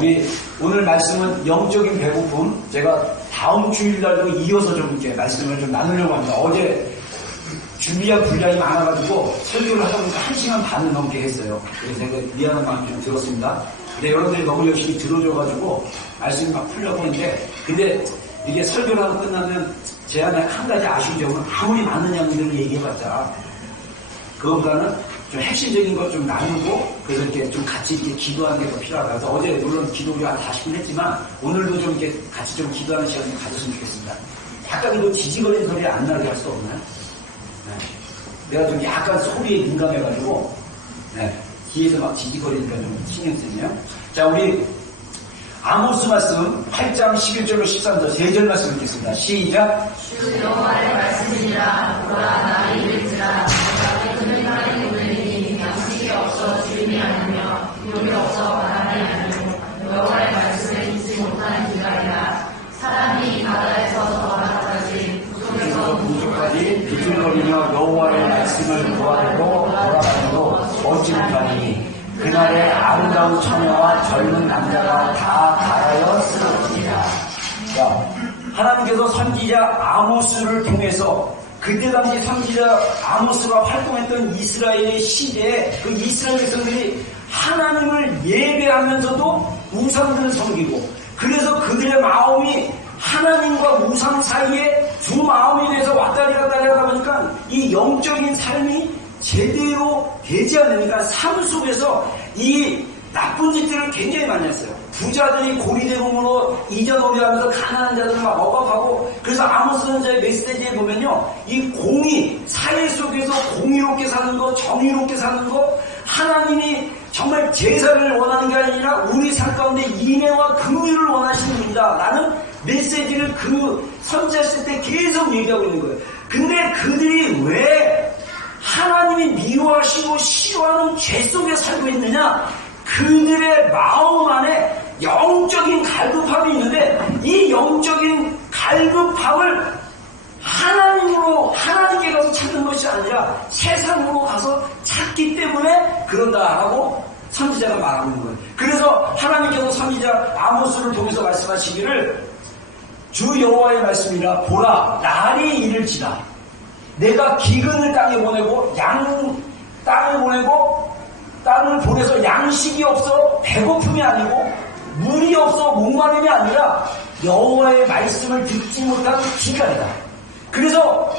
우리 오늘 말씀은 영적인 배고픔. 제가 다음 주일날도 이어서 좀 이렇게 말씀을 좀 나누려고 합니다. 어제 준비한 분량이 많아가지고 설교를 하다 보니까 1시간 반을 넘게 했어요. 그래서 제가 미안한 마음 좀 들었습니다. 근데 여러분들이 너무 열심히 들어줘가지고 말씀이 막 풀려보는데, 근데 이게 설교를 하고 끝나면 제 안에 한 가지 아쉬운 점은 아무리 많은 양들을 얘기해봤자 그것보다는 좀 핵심적인 것 좀 나누고, 그래서 이렇게 좀 같이 이렇게 기도하는 게 더 필요하다. 그래서 어제 물론 기도가 다시긴 했지만 오늘도 좀 이렇게 같이 좀 기도하는 시간을 가졌으면 좋겠습니다. 약간 이거 지지거리는 소리 안 나게 할 수 없나요? 네. 내가 좀 약간 소리에 민감해가지고, 네. 뒤에서 막 지지거리니까 좀 신경 쓰네요. 자, 우리 아모스 말씀 8장 11절로 13절 3절 말씀 읽겠습니다. 시작. 주 여호와의 말씀이니라. 보라, 나 이를지라. 내가 그들 간에 보내니 양식이 없어 주림이 아니며 물이 없어 바람이 아니고 여호와의 말씀을 잊지 못하는 기다리라. 사람이 바다에서 저 바다까지 부속에서 동쪽까지 비틀거리며 여호와의 말씀을 구하려고 돌아가려고 얻지 못하니 그날에 아름다운 처녀와 젊은 남자가 다 가라여 쓰러지리라. 자, 하나님께서 선지자 아모스를 통해서 그때 당시 선지자 아모스가 활동했던 이스라엘의 시대에 그 이스라엘 백성들이 하나님을 예배하면서도 우상들을 섬기고, 그래서 그들의 마음이 하나님과 우상 사이에 두 마음이 돼서 왔다리 갔다리 하다 보니까 이 영적인 삶이 제대로 되지 않으니까 삶 속에서 이 나쁜 짓들을 굉장히 많이 했어요. 부자들이 고리대금으로 이자놀이 하면서 가난한 자들을 막 억압하고, 그래서 아모스 선지자의 메시지에 보면요, 이 공의, 사회 속에서 공의롭게 사는 것, 정의롭게 사는 것, 하나님이 정말 제사를 원하는 게 아니라 우리 삶 가운데 인애와 긍휼을 원하시는 분이다 라는 메시지를 그 선지자 쓸 때 계속 얘기하고 있는 거예요. 근데 그들이 왜 하나님이 미워하시고 싫어하는 죄 속에 살고 있느냐? 그들의 마음 안에 영적인 갈급함이 있는데, 이 영적인 갈급함을 하나님으로, 하나님께 가서 찾는 것이 아니라 세상으로 가서 찾기 때문에 그런다 하고 선지자가 말하는 거예요. 그래서 하나님께서 선지자 아모스를 통해서 말씀하시기를, 주 여호와의 말씀이라. 보라, 날이 이를지라. 내가 기근을 땅에 보내고 땅을 보내서 양식이 없어 배고픔이 아니고 물이 없어 목마름이 아니라 여호와의 말씀을 듣지 못한 기근이다. 그래서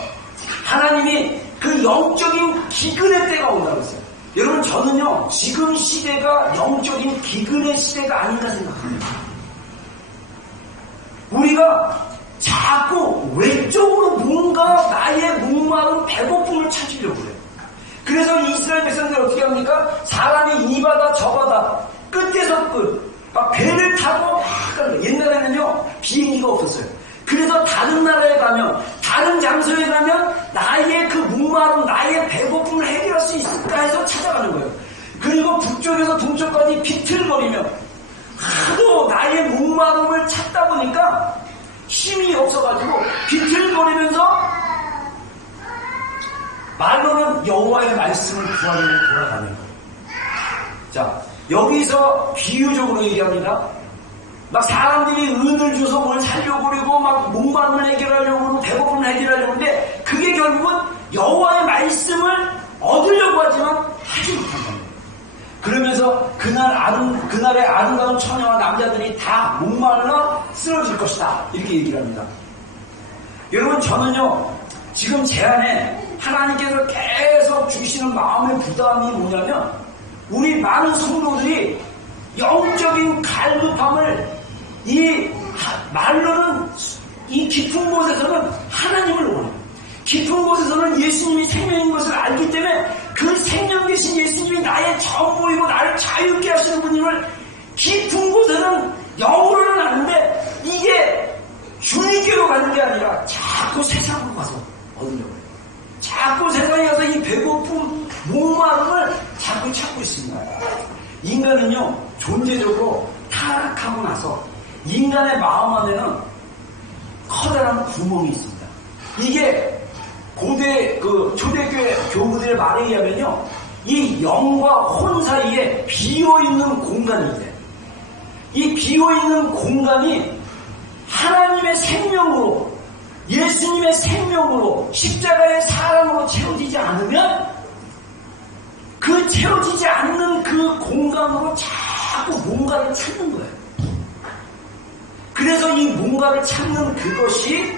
하나님이 그 영적인 기근의 때가 온다고 했어요. 여러분, 저는요 지금 시대가 영적인 기근의 시대가 아닌가 생각합니다. 우리가 자꾸 외적으로 뭔가 나의 목마름, 배고픔을 찾으려고 해요. 그래서 이스라엘 백성들이 어떻게 합니까? 사람이 이 바다 저 바다 끝에서 끝 막 배를 타고 막 가는 거예요. 옛날에는요 비행기가 없었어요. 그래서 다른 나라에 가면, 다른 장소에 가면 나의 그 목마름, 나의 배고픔을 해결할 수 있을까 해서 찾아가는 거예요. 그리고 북쪽에서 동쪽까지 비틀거리며 하도 나의 목마름을 찾다 보니까 힘이 없어가지고 비틀거리면서 말로는 여호와의 말씀을 구하려고 돌아가는 거예요. 자, 여기서 비유적으로 얘기합니다. 막 사람들이 은을 줘서 뭘 살려고 그러고 막 목마름을 해결하려고 그러고 배고픔을 해결하려고 하는데, 그게 결국은 여호와의 말씀을 얻으려고 하지만 하지 못한다는 거예요. 그러면서 그날의 아름다운 처녀와 남자들이 다 목말라 쓰러질 것이다, 이렇게 얘기를 합니다. 여러분, 저는요 지금 제 안에 하나님께서 계속 주시는 마음의 부담이 뭐냐면, 우리 많은 성도들이 영적인 갈급함을, 이 말로는 이 깊은 곳에서는 하나님을 원해요. 깊은 곳에서는 예수님이 생명인 것을 알기 때문에 그 생명 계신 예수님이 나의 전부이고 나를 자유케 하시는 분임을 깊은 곳에는 영으로는 아는데, 이게 주님께로 가는 게 아니라 자꾸 세상으로 가서 얻으려고 해요. 자꾸 세상에 가서 이 배고픔, 목마름을 자꾸 찾고 있습니다. 인간은요 존재적으로 타락하고 나서 인간의 마음 안에는 커다란 구멍이 있습니다. 이게 고대 초대교회 교부들의 말에 의하면요, 이 영과 혼 사이에 비어있는 공간이 있대요. 이 비어있는 공간이 하나님의 생명으로, 예수님의 생명으로, 십자가의 사랑으로 채워지지 않으면 그 채워지지 않는 그 공간으로 자꾸 뭔가를 찾는 거예요. 그래서 이 뭔가를 찾는 그것이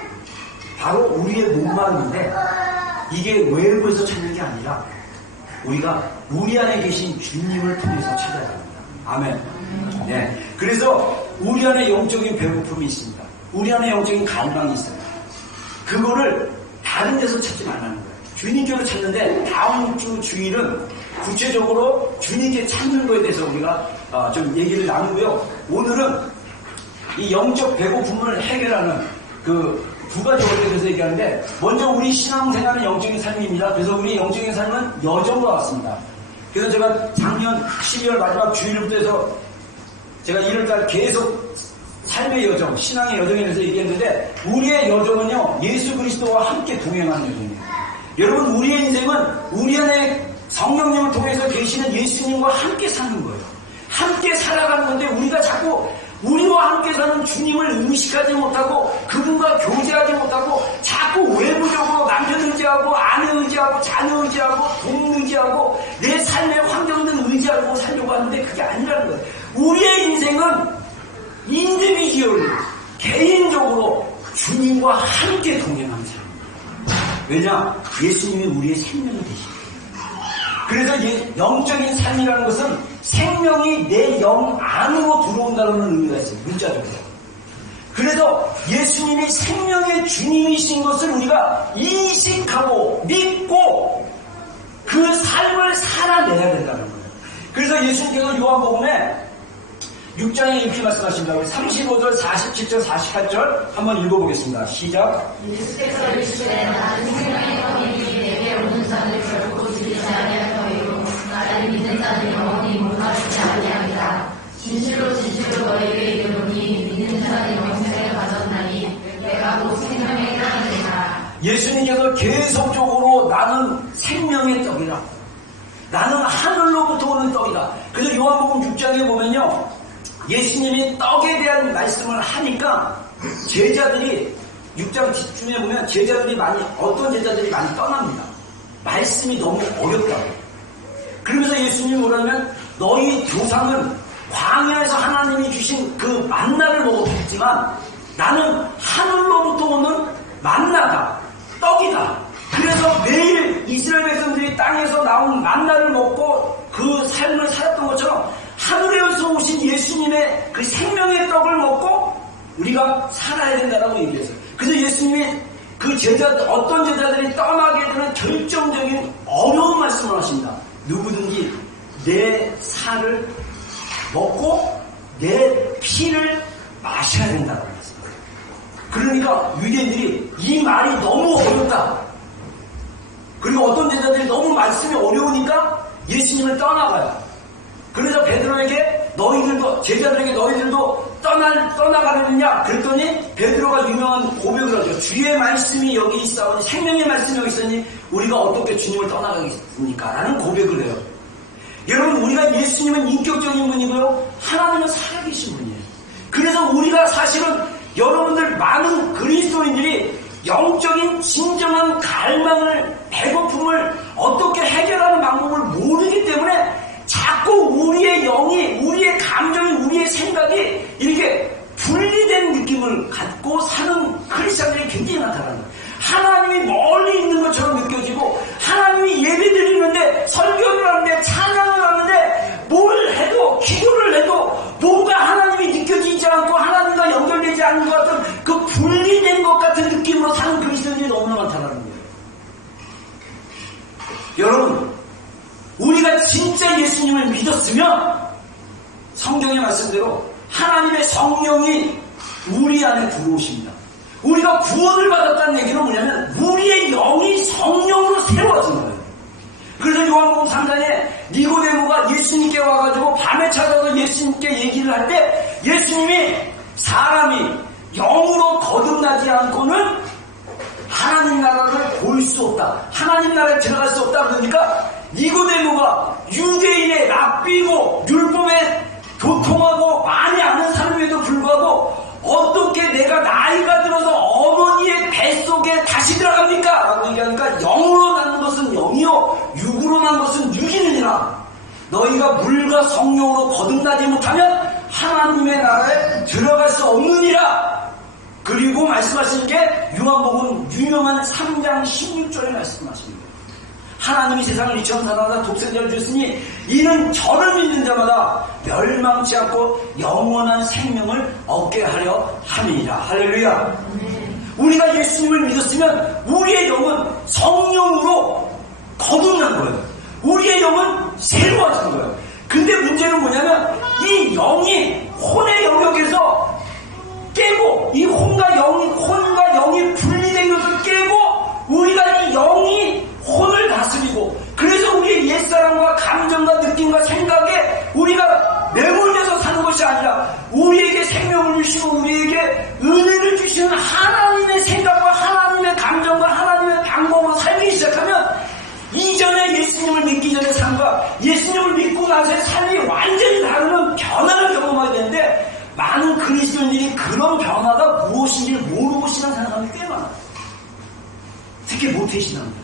바로 우리의 목마름인데, 이게 외부에서 찾는 게 아니라 우리가 우리 안에 계신 주님을 통해서 찾아야 합니다. 아멘. 네. 그래서 우리 안에 영적인 배고픔이 있습니다. 우리 안에 영적인 갈망이 있어요. 그거를 다른 데서 찾지 말라는 거예요. 주님께로 찾는데, 다음 주 주일은 구체적으로 주님께 찾는 거에 대해서 우리가 좀 얘기를 나누고요. 오늘은 이 영적 배고픔을 해결하는 그 두 가지 원리에 대해서 얘기하는데, 먼저 우리 신앙생활은 영적인 삶입니다. 그래서 우리 영적인 삶은 여정으로 왔습니다. 그래서 제가 작년 12월 마지막 주일부터 해서 제가 1월달 계속 삶의 여정, 신앙의 여정에 대해서 얘기했는데, 우리의 여정은요, 예수 그리스도와 함께 동행하는 여정이에요. 여러분, 우리의 인생은 우리 안에 성령님을 통해서 계시는 예수님과 함께 사는 거예요. 함께 살아가는 건데, 우리가 자꾸 우리와 함께 사는 주님을 의식하지 못하고, 그분과 교제하지 못하고, 자꾸 외부적으로 남편 의지하고, 아내 의지하고, 자녀 의지하고, 돈 의지하고, 내 삶의 환경을 의지하고 살려고 하는데, 그게 아니라는 거예요. 우리의 인생은 인디비주얼, 개인적으로 주님과 함께 동행하는 삶입니다. 왜냐? 예수님이 우리의 생명이 되십니다. 그래서 영적인 삶이라는 것은 생명이 내 영 안으로 들어온다는 의미가 있어요. 문자적으로. 그래서 예수님이 생명의 주님이신 것을 우리가 인식하고 믿고 그 삶을 살아내야 된다는 거예요. 그래서 예수님께서 요한복음에 6장에 이렇게 말씀하십니다. 35절, 47절, 48절 한번 읽어보겠습니다. 시작. 예수께서 이르시되 나는 생명의 떡이니 내게 오는 자는 결코 죽지 아니할 터이요 나를 믿는 자는 영원히 못 마시지 아니하리라. 진실로 진실로 너희에게 이르노니 믿는 자는 영생을 가졌나니 내가 곧 생명의 떡이니라. 예수님께서 계속적으로 나는 생명의 떡이라, 나는 하늘로부터 오는 떡이다. 그래서 요한복음 6장에 보면요, 예수님이 떡에 대한 말씀을 하니까 제자들이 6장 뒷중에 보면 제자들이 어떤 제자들이 많이 떠납니다. 말씀이 너무 어렵다고. 그러면서 예수님이 뭐라면, 너희 조상은 광야에서 하나님이 주신 그 만나를 먹었지만 나는 하늘로부터 오는 만나다, 떡이다. 그래서 매일 이스라엘 백성들이 땅에서 나온 만나를 먹고 그 삶을 살았던 것처럼 하늘에서 오신 예수님의 그 생명의 떡을 먹고 우리가 살아야 된다고 얘기했어요. 그래서 예수님이 그 어떤 제자들이 떠나게 되는 결정적인 어려운 말씀을 하십니다. 누구든지 내 살을 먹고 내 피를 마셔야 된다고 했습니다. 그러니까 유대인들이 이 말이 너무 어렵다. 그리고 어떤 제자들이 너무 말씀이 어려우니까 예수님을 떠나가요. 그래서 베드로에게 제자들에게 너희들도 떠나가느냐? 그랬더니 베드로가 유명한 고백을 하죠. 주의 말씀이 여기 있사오니, 생명의 말씀이 여기 있으니 우리가 어떻게 주님을 떠나가겠습니까? 라는 고백을 해요. 여러분, 우리가 예수님은 인격적인 분이고요, 하나님은 살아계신 분이에요. 그래서 우리가 사실은 여러분들 많은 그리스도인들이 영적인 진정한 갈망을, 배고픔을 어떻게 해결하는 방법을 모르기 때문에 자꾸 우리의 영이, 우리의 감정이, 우리의 생각이 이렇게 분리된 느낌을 갖고 사는 크리스찬들이 굉장히 많다는 거예요. 하나님이 멀리 있는 것처럼 느껴지고, 하나님이 예배 드리는데, 설교를 하는데, 찬양을 하는데, 뭘 해도, 기도를 해도 뭔가 하나님이 느껴지지 않고 하나님과 연결되지 않는 것 같은 그 분리된 것 같은 느낌으로 사는 그리스도인들이 너무나 많다는 거예요. 여러분, 우리가 진짜 예수님을 믿었으면 성경의 말씀대로 하나님의 성령이 우리 안에 들어오십니다. 우리가 구원을 받았다는 얘기는 뭐냐면 우리의 영이 성령으로 새로워진 거예요. 그래서 요한복음 3장에 니고데모가 예수님께 와가지고 밤에 찾아서 예수님께 얘기를 할 때 예수님이 사람이 영으로 거듭나지 않고는 하나님 나라를 볼 수 없다, 하나님 나라에 들어갈 수 없다 그러니까 니고데모가 유대인의 랍비고 율법의 도통하고 많이 아는 사람에도 불구하고 어떻게 내가 나이가 들어서 어머니의 뱃속에 다시 들어갑니까? 라고 얘기하니까 영으로 나는 것은 영이요 육으로 난 것은 육이느니라. 너희가 물과 성령으로 거듭나지 못하면 하나님의 나라에 들어갈 수 없느니라. 그리고 말씀하신 게 요한복음 유명한 3장 16절에 말씀하십니다. 하나님이 세상을 이처럼 사랑하사 독생자를 주셨으니 이는 저를 믿는 자마다 멸망치 않고 영원한 생명을 얻게 하려 함이니라. 할렐루야. 우리가 예수님을 믿었으면 우리의 영은 성령으로 거듭난 거예요. 우리의 영은 새로워진 거예요. 근데 문제는 뭐냐면 이 영이 혼의 영역에서 깨고 이 혼과 영이 분리된 것을 깨고 우리가 이 영이 혼을 다스리고 그래서 우리의 옛사람과 감정과 느낌과 생각에 우리가 매몰돼서 사는 것이 아니라 우리에게 생명을 주시고 우리에게 은혜를 주시는 하나님의 생각과 하나님의 감정과 하나님의 방법으로 살기 시작하면 이전에 예수님을 믿기 전의 삶과 예수님을 믿고 나서의 삶이 완전히 다른 변화를 경험하게 되는데 많은 그리스도인들이 그런 변화가 무엇인지 모르고 신앙생활하는 사람이 꽤 많아요. 특히 모태신앙들.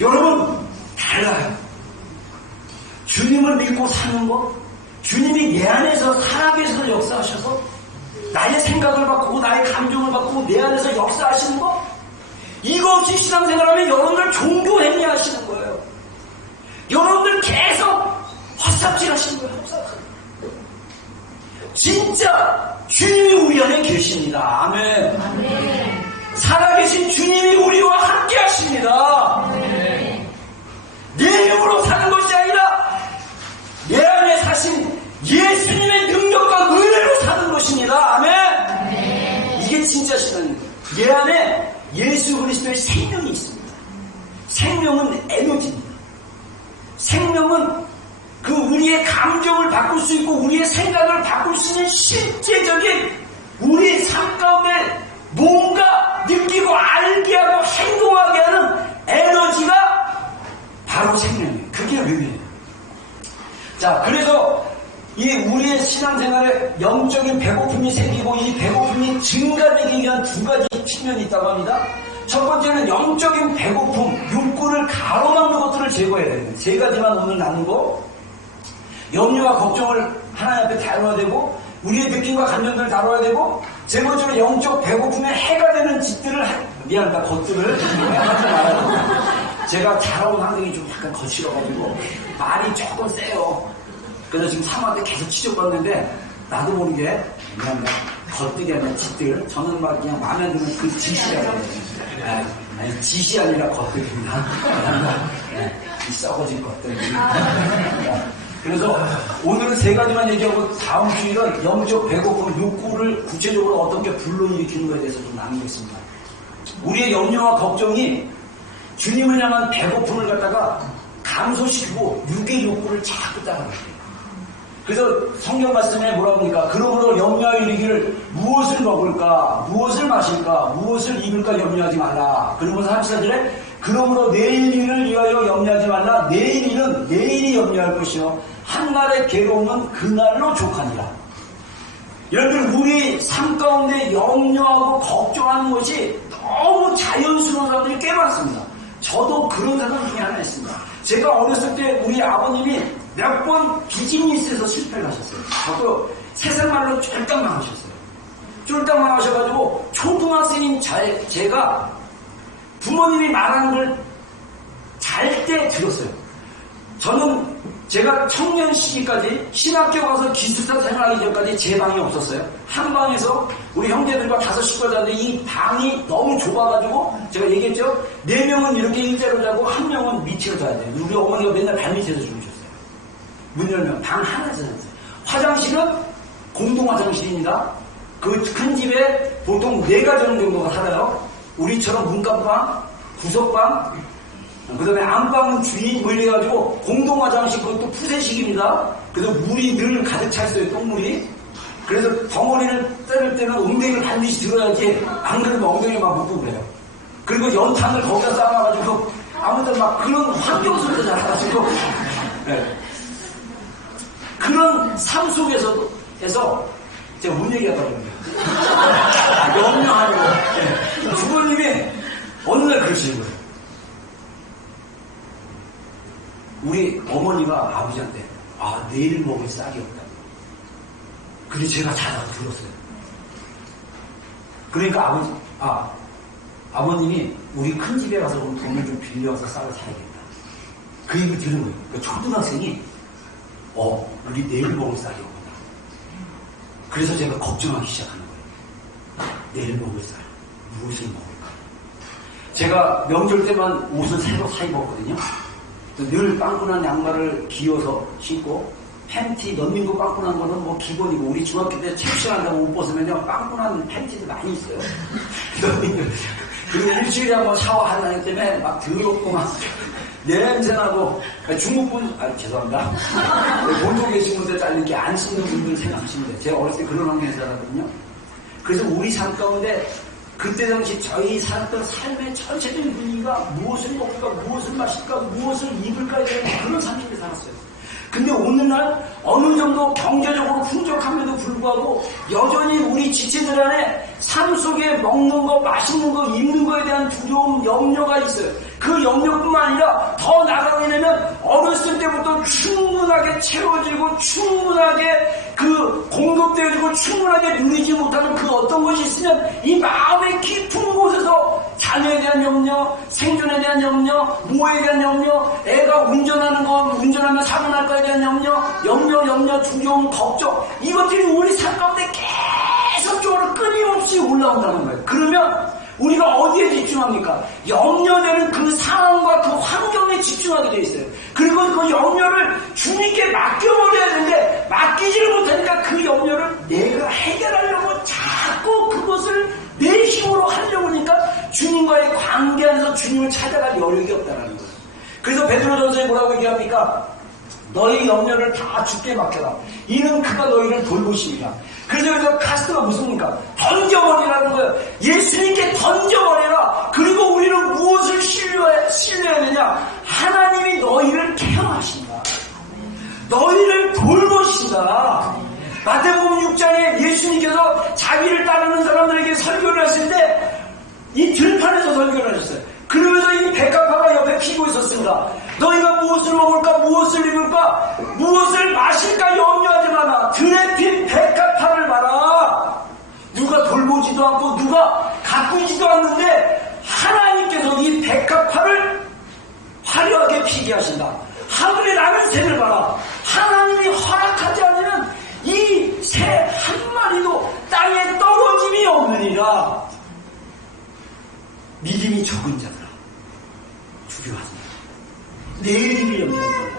여러분 달라요. 주님을 믿고 사는 것, 주님이 내 안에서 살아계셔서 역사하셔서 나의 생각을 바꾸고 나의 감정을 바꾸고 내 안에서 역사하시는 것, 이거 없이 신앙생활하면 여러분들 종교행위 하시는 거예요. 여러분들 계속 헛삽질 하시는 거예요. 헛삽질. 진짜 주님이 우리 안에 계십니다. 아멘. 아멘. 살아계신 주님이 우리와 함께 하십니다. 아멘. 내 힘으로 사는 것이 아니라 내 안에 사신 예수님의 능력과 은혜로 사는 것입니다. 아멘. 아멘. 이게 진짜 신앙입니다. 내 안에 예수 그리스도의 생명이 있습니다. 생명은 에너지입니다. 생명은 그 우리의 감정을 바꿀 수 있고 우리의 생각을 바꿀 수 있는 실제적인 우리의 삶 가운데 뭔가 느끼고 알게 하고 행동하게 하는 에너지가 바로 생명이에요. 그게 의미예요. 자, 그래서 이 우리의 신앙생활에 영적인 배고픔이 생기고 이 배고픔이 증가되기 위한 두 가지 측면이 있다고 합니다. 첫 번째는 영적인 배고픔, 육군을 가로막는 것들을 제거해야 됩니다. 세 가지만 오늘 나누고 염려와 걱정을 하나님 앞에 다뤄야 되고 우리의 느낌과 감정들을 다뤄야 되고 세 번째로 영적 배고픔에 해가 되는 짓들을 미안합니다. 것들을 하지 말아야 됩니다. 제가 자라온 환경이 좀 약간 거칠어가지고 말이 조금 세요. 그래서 지금 사모한테 계속 지적받는데 나도 모르게 미안합니다. 겉들이 아니라 짓들 저는 막 그냥 마음에 드는 그 짓이라고 해요. 아니 짓이 아니라 겉들입니다. 이 썩어진 것들. 그래서 오늘은 세 가지만 얘기하고 다음 주일은 영적 배고픔, 욕구를 구체적으로 어떻게 불러일으키는 것에 대해서 좀 나누겠습니다. 우리의 염려와 걱정이 주님을 향한 배고픔을 갖다가 감소시키고 육의 욕구를 자꾸 따라가요. 그래서 성경 말씀에 뭐라고 합니까? 그러므로 염려하여 이르기를 무엇을 먹을까? 무엇을 마실까? 무엇을 입을까? 염려하지 말라. 그러면서 34절에 그러므로 내일 일을 위하여 염려하지 말라. 내일 일은 내일이 염려할 것이요 한날의 괴로움은 그날로 족하니라. 여러분 우리 삶 가운데 염려하고 걱정하는 것이 너무 자연스러운 사람들이 꽤 많습니다. 저도 그런 사람 중에 하나 있습니다. 제가 어렸을 때 우리 아버님이 몇 번 비즈니스에서 실패를 하셨어요. 저도 세상말로 쫄딱 망하셨어요. 쫄딱 망하셔가지고 초등학생인 제가 부모님이 말하는 걸 잘 때 들었어요. 저는 제가 청년 시기까지 신학교 가서 기숙사 생활하기 전까지 제 방이 없었어요. 한 방에서 우리 형제들과 5식구가 자는데 이 방이 너무 좁아가지고 제가 얘기했죠. 4명은 이렇게 일자로 자고 1명은 밑으로 자야 돼요. 우리 어머니가 맨날 발밑에서 주무셨어요. 문 열면 방 하나에서 잤어요. 화장실은 공동 화장실입니다. 그 큰 집에 보통 4가정 정도가 살아요. 우리처럼 문간방, 구석방, 그 다음에 안방은 주인이 몰려가지고 공동 화장실 그것도 푸세식입니다. 그래서 물이 늘 가득 차 있어요. 똥물이. 그래서 덩어리를 때릴 때는 엉덩이를 반드시 들어야지 안 그러면 엉덩이 막 묻고 그래요. 그리고 연탄을 거기다 쌓아가지고 아무튼 막 그런 환경 속에서 자라가지고 네. 그런 삶 속에서도 해서 제가 뭔 얘기하다 보니까 염려하고 부모님이 어느 날 그러시는 거예요. 우리 어머니가 아버지한테 내일 먹을 쌀이 없다. 근데 제가 자다가 들었어요. 그러니까 아버님이 우리 큰 집에 가서 돈을 좀 빌려서 쌀을 사야겠다. 그 얘기를 들은 거예요. 그러니까 초등학생이 우리 내일 먹을 쌀이 없구나. 그래서 제가 걱정하기 시작하는 거예요. 내일 먹을 쌀 무엇을 먹을까? 제가 명절 때만 옷을 새로 사 입었거든요. 늘 빵꾸난 양말을 기어서 신고 팬티 넣는 거 빵꾸난 거는 뭐 기본이고, 우리 중학교 때 체육시간한다고 옷 벗으면요 빵꾸난 팬티도 많이 있어요. 그리고 일주일에 한번 샤워하는 때문에 막 더럽고 막 냄새나고, 중국분 죄송합니다. 본토 계신 분들 딱 이렇게 안 쓰는 분들 생각하시면 돼요. 제가 어렸을 때 그런 환경에서 살았거든요. 그래서 우리 삶 가운데 그때 당시 저희 살았던 삶의 전체적인 분위기가 무엇을 먹을까, 무엇을 마실까, 무엇을 입을까에 대한 그런 삶 속에 살았어요. 근데 오늘날 어느 정도 경제적으로 풍족함에도 불구하고 여전히 우리 지체들 안에 삶 속에 먹는 거, 마시는 거, 입는 거에 대한 두려움, 염려가 있어요. 그 염려뿐만 아니라 더 나아가게 되면 어렸을 때부터 충분하게 채워지고 충분하게 공급되어지고 충분하게 누리지 못하는 그 어떤 것이 있으면 이 마음의 깊은 곳에서 자녀에 대한 염려, 생존에 대한 염려, 부모에 대한 염려, 애가 운전하면 사고 날 거에 대한 염려, 두려움, 걱정, 이것들이 우리 삶 가운데 계속적으로 끊임없이 올라온다는 거예요. 그러면 우리가 어디에 집중합니까? 염려되는 그 상황과 그 환경에 집중하게 돼 있어요. 그리고 그 염려를 주님께 맡겨버려야 되는데 맡기지를 못하니까 그 염려를 내가 해결하려고 자꾸 그것을 내 힘으로 하려고 하니까 주님과의 관계 안에서 주님을 찾아갈 여력이 없다는 거예요. 그래서 베드로전서에 뭐라고 얘기합니까? 너희 염려를 다 주께 맡겨라. 이는 그가 너희를 돌보십니다. 그래서 카스트가 무슨입니까? 던져버리라는 거예요. 예수님께 던져버려라. 그리고 우리는 무엇을 신뢰해야 되냐? 하나님이 너희를 케어하신다. 너희를 돌보신다. 마태복음 6장에 예수님께서 자기를 따르는 사람들에게 설교를 하실 때 이 들판에서 설교를 하셨어요. 그러면서 이 백합화가 옆에 피고 있었습니다. 너희가 무엇을 먹을까, 무엇을 입을까, 무엇을 마실까 염려하지 마라. 들에 핀 백합화를 봐라. 누가 돌보지도 않고 누가 가꾸지도 않는데 하나님께서 이 백합화를 화려하게 피게 하신다. 하늘에 나는 새를 봐라. 하나님이 허락하지 않으면 이 새 한 마리도 땅에 떨어짐이 없느니라. 믿음이 적은 자들아 두려워하지 마라. 내일이 염려한다.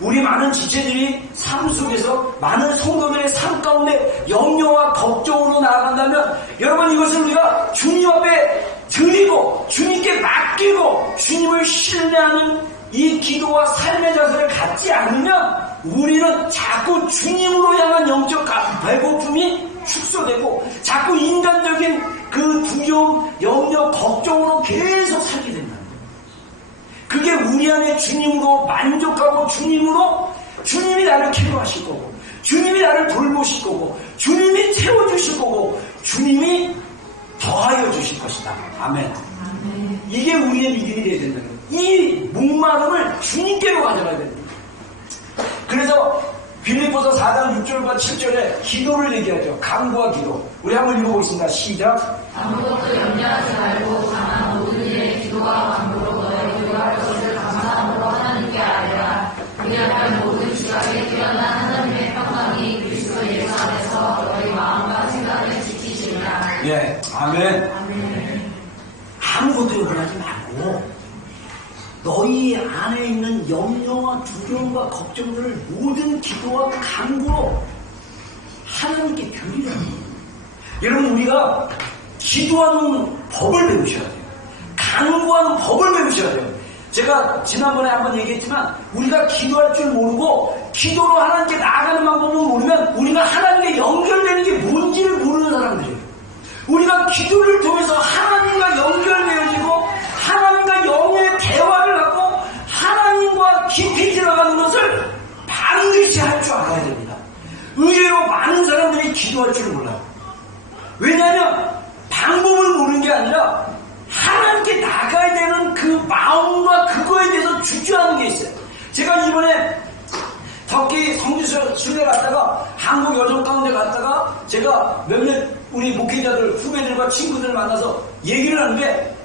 우리 많은 지체들이 삶 속에서 많은 성도들의 삶 가운데 염려와 걱정으로 나아간다면 여러분, 이것을 우리가 주님 앞에 드리고 주님께 맡기고 주님을 신뢰하는 이 기도와 삶의 자세를 갖지 않으면 우리는 자꾸 주님으로 향한 영적 배고픔이 축소되고 자꾸 인간적인 그 두려움, 염려, 걱정으로 계속 살게 된다는 거예요. 그게 우리 안에 주님으로 만족하고 주님이 나를 케어하실 거고 주님이 나를 돌보실 거고 주님이 채워주실 거고 주님이 더하여 주실 것이다. 아멘. 이게 우리의 믿음이 되어야 된다는 거예요. 이 목마름을 주님께로 가져가야 됩니다. 그래서 빌립보서 4장 6절과 7절에 기도를 얘기하죠. 간구와 기도. 우리 한번 읽어보겠습니다. 시작. 아무것도 염려하지 말고 다만 모든 일에 기도와 간구로 너의 기도할 것을 감사함으로 하나님께 아뢰라. 그리하면 모든 지각에 뛰어난 하나님의 평강이 그리스도 예수 안에서 너희 마음과 생각을 지키시리라. 예, 아멘. 아무것도 염려하지 말고 너희 안에 있는 염려와 두려움과 걱정들을 모든 기도와 간구로 하나님께 드리라는 거예요. 여러분, 우리가 기도하는 법을 배우셔야 돼요. 간구하는 법을 배우셔야 돼요. 제가 지난번에 한번 얘기했지만 우리가 기도할 줄 모르고 기도로 하나님께 나아가는 방법을 모르면 우리가 하나님께 연결되는 게 뭔지를 모르는 사람들이에요. 우리가 기도를 통해서 하나님과 연결되어지고 하나님과 영의 대화를 하고 하나님과 깊이 들어가는 것을 반드시 할 줄 알아야 됩니다. 의외로 많은 사람들이 기도할 줄 몰라요. 왜냐하면 방법을 모르는 게 아니라 하나님께 나가야 되는 그 마음과 그거에 대해서 주저하는 게 있어요. 제가 이번에 터키 성지순례 갔다가 한국 여정 가운데 갔다가 제가 몇몇 우리 목회자들, 후배들과 친구들 만나서 얘기를 하는데